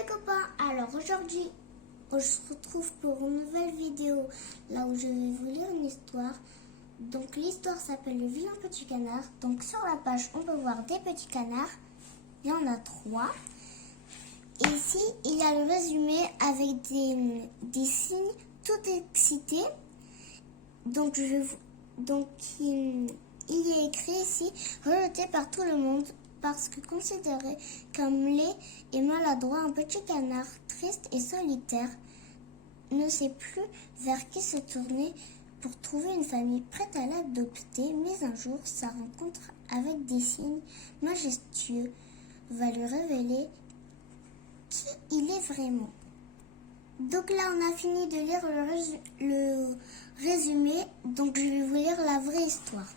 les copains, alors aujourd'hui on se retrouve pour une nouvelle vidéo là où je vais vous lire une histoire. Donc l'histoire s'appelle Le vilain petit canard. Donc sur la page on peut voir des petits canards, il y en a 3. Et ici il y a le résumé avec des signes tout excités. Donc, il y est écrit ici rejeté par tout le monde parce que considéré comme laid et maladroit, un petit canard triste et solitaire ne sait plus vers qui se tourner pour trouver une famille prête à l'adopter. Mais un jour, sa rencontre avec des signes majestueux va lui révéler qui il est vraiment. Donc là, on a fini de lire le résumé, donc je vais vous lire la vraie histoire.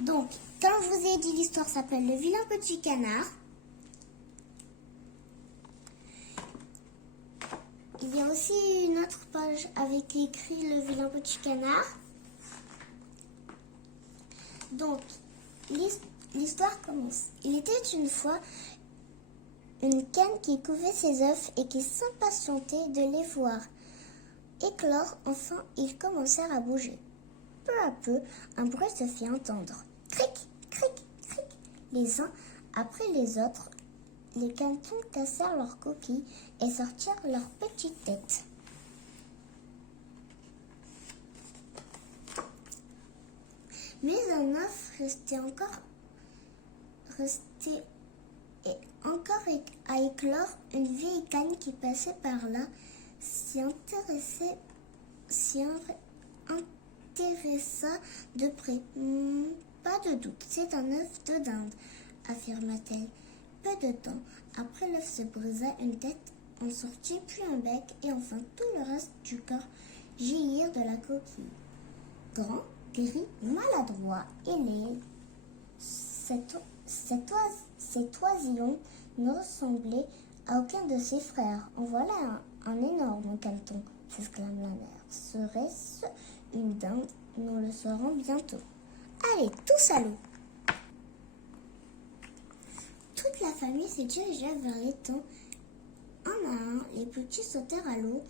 Donc, comme je vous ai dit, l'histoire s'appelle Le vilain petit canard. Il y a aussi une autre page avec écrit Le vilain petit canard. Donc, l'histoire commence. Il était une fois une canne qui couvait ses œufs et qui s'impatientait de les voir éclore. Enfin, ils commencèrent à bouger. Peu à peu, un bruit se fit entendre. Cric, cric, cric. Les uns après les autres, les canetons cassèrent leurs coquilles et sortirent leurs petites têtes. Mais un œuf restait encore à éclore. Une vieille canne qui passait par là s'y intéressa de près. Pas de doute, c'est un œuf de dinde, affirma-t-elle. Peu de temps après, l'œuf se brisa, une tête en sortit, puis un bec, et enfin tout le reste du corps jaillir de la coquille. Grand, gris, maladroit et laid, cet oisillon ne ressemblait à aucun de ses frères. En voilà un énorme caneton, s'exclame la mère. Serait-ce une dinde? Nous le saurons bientôt. Allez, tous à l'eau! Toute la famille se dirigea vers l'étang. Un à un, les petits sautèrent à l'eau.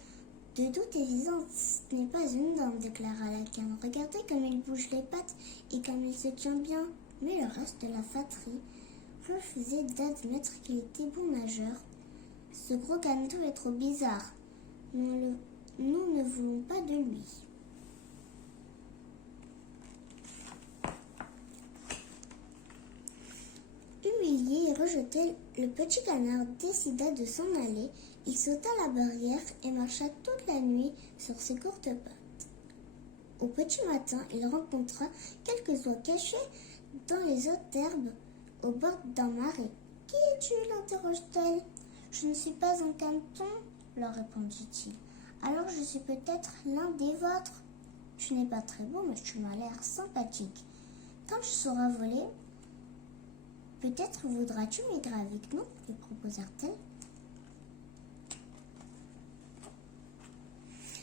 De doute évident, ce n'est pas une dinde, déclara la canne. Regardez comme il bouge les pattes et comme il se tient bien. Mais le reste de la fratrie refusait d'admettre qu'il était bon nageur. Ce gros caneton est trop bizarre. Nous ne voulons pas de lui. Humilié et rejeté, le petit canard décida de s'en aller. Il sauta la barrière et marcha toute la nuit sur ses courtes pattes. Au petit matin, il rencontra quelques oies cachées dans les hautes herbes au bord d'un marais. « Qui es-tu » l'interroge-t-elle. « Je ne suis pas un caneton, » leur répondit-il. « Alors je suis peut-être l'un des vôtres. Tu n'es pas très beau, mais tu m'as l'air sympathique. Quand tu sauras voler, peut-être voudras-tu migrer avec nous » lui proposèrent-elles.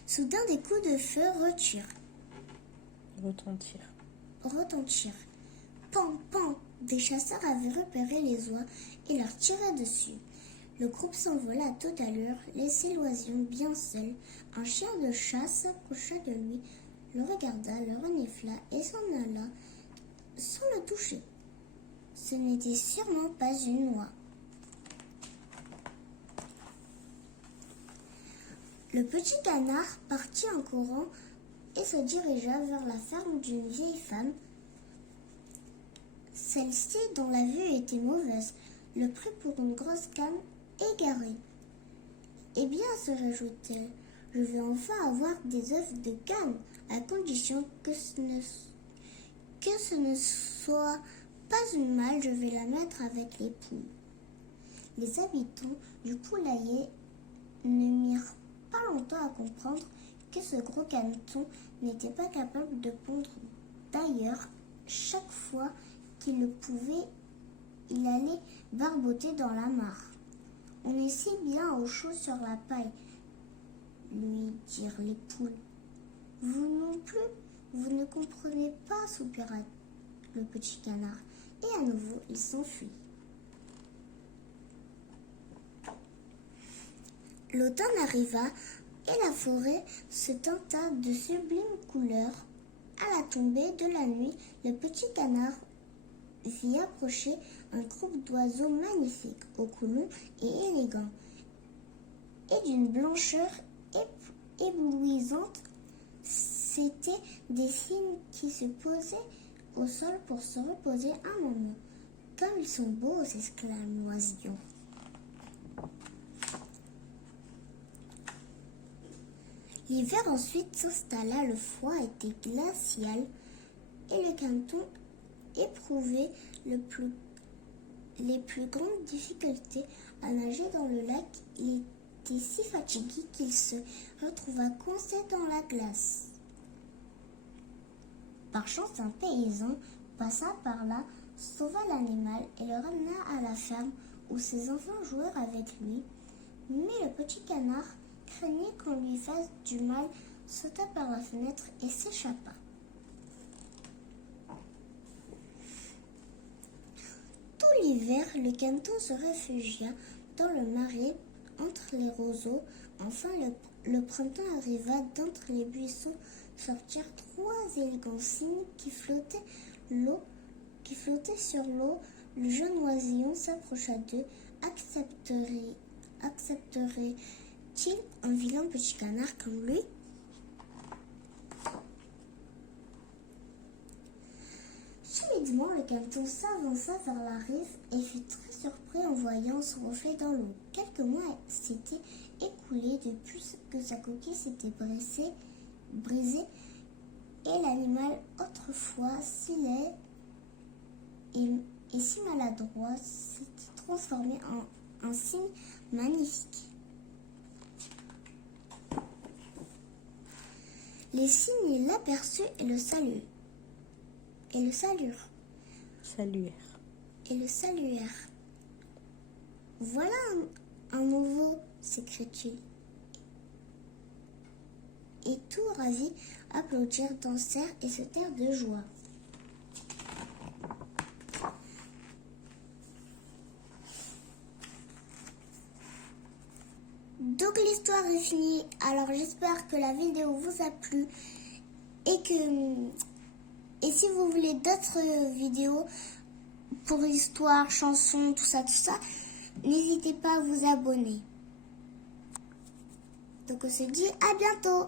Soudain, des coups de feu retentirent. Pan, pan! Des chasseurs avaient repéré les oies et leur tiraient dessus. Le groupe s'envola à toute allure, laissait l'oisillon bien seul. Un chien de chasse s'approcha de lui, le regarda, le renifla et s'en alla sans le toucher. Ce n'était sûrement pas une oie. Le petit canard partit en courant et se dirigea vers la ferme d'une vieille femme. Celle-ci, dont la vue était mauvaise, le prit pour une grosse canne égarée. « Eh bien, se réjouit-elle, je vais enfin avoir des œufs de canne, à condition que ce ne soit pas une mâle, je vais la mettre avec les poules. » Les habitants du poulailler ne mirent pas longtemps à comprendre que ce gros caneton n'était pas capable de pondre. D'ailleurs, chaque fois qu'il le pouvait, il allait barboter dans la mare. « On est si bien au chaud sur la paille, » lui dirent les poules. « Vous non plus, vous ne comprenez pas, soupira le petit canard. Et à nouveau, il s'enfuit. L'automne arriva et la forêt se teinta de sublimes couleurs. À la tombée de la nuit, le petit canard vit approcher un groupe d'oiseaux magnifiques, aux cous longs et élégants, et d'une blancheur éblouissante. C'étaient des cygnes qui se posaient au sol pour se reposer un moment. Comme ils sont beaux, s'exclame l'oisillon. L'hiver ensuite s'installa, le froid était glacial et le canton éprouvait les plus grandes difficultés à nager dans le lac. Il était si fatigué qu'il se retrouva coincé dans la glace. Par chance, un paysan passa par là, sauva l'animal et le ramena à la ferme où ses enfants jouèrent avec lui. Mais le petit canard craignait qu'on lui fasse du mal, sauta par la fenêtre et s'échappa. Tout l'hiver, le canton se réfugia dans le marais entre les roseaux. Enfin, le printemps arriva. D'entre les buissons sortirent 3 élégants cygnes qui flottaient sur l'eau. Le jeune oisillon s'approcha d'eux. Accepterait-il un vilain petit canard comme lui? Timidement, le canton s'avança vers la rive et fut très surpris en voyant son reflet dans l'eau. Quelques mois s'étaient écoulés depuis que sa coquille s'était brisée et l'animal, autrefois si laid et si maladroit, s'était transformé en un cygne magnifique. Les cygnes l'aperçurent et le saluèrent. Voilà un nouveau, s'écria-t-il. Et tout ravis applaudirent, dansèrent et se tinrent de joie. Donc l'histoire est finie. Alors j'espère que la vidéo vous a plu et si vous voulez d'autres vidéos pour histoire, chansons, tout ça, n'hésitez pas à vous abonner. Donc on se dit à bientôt.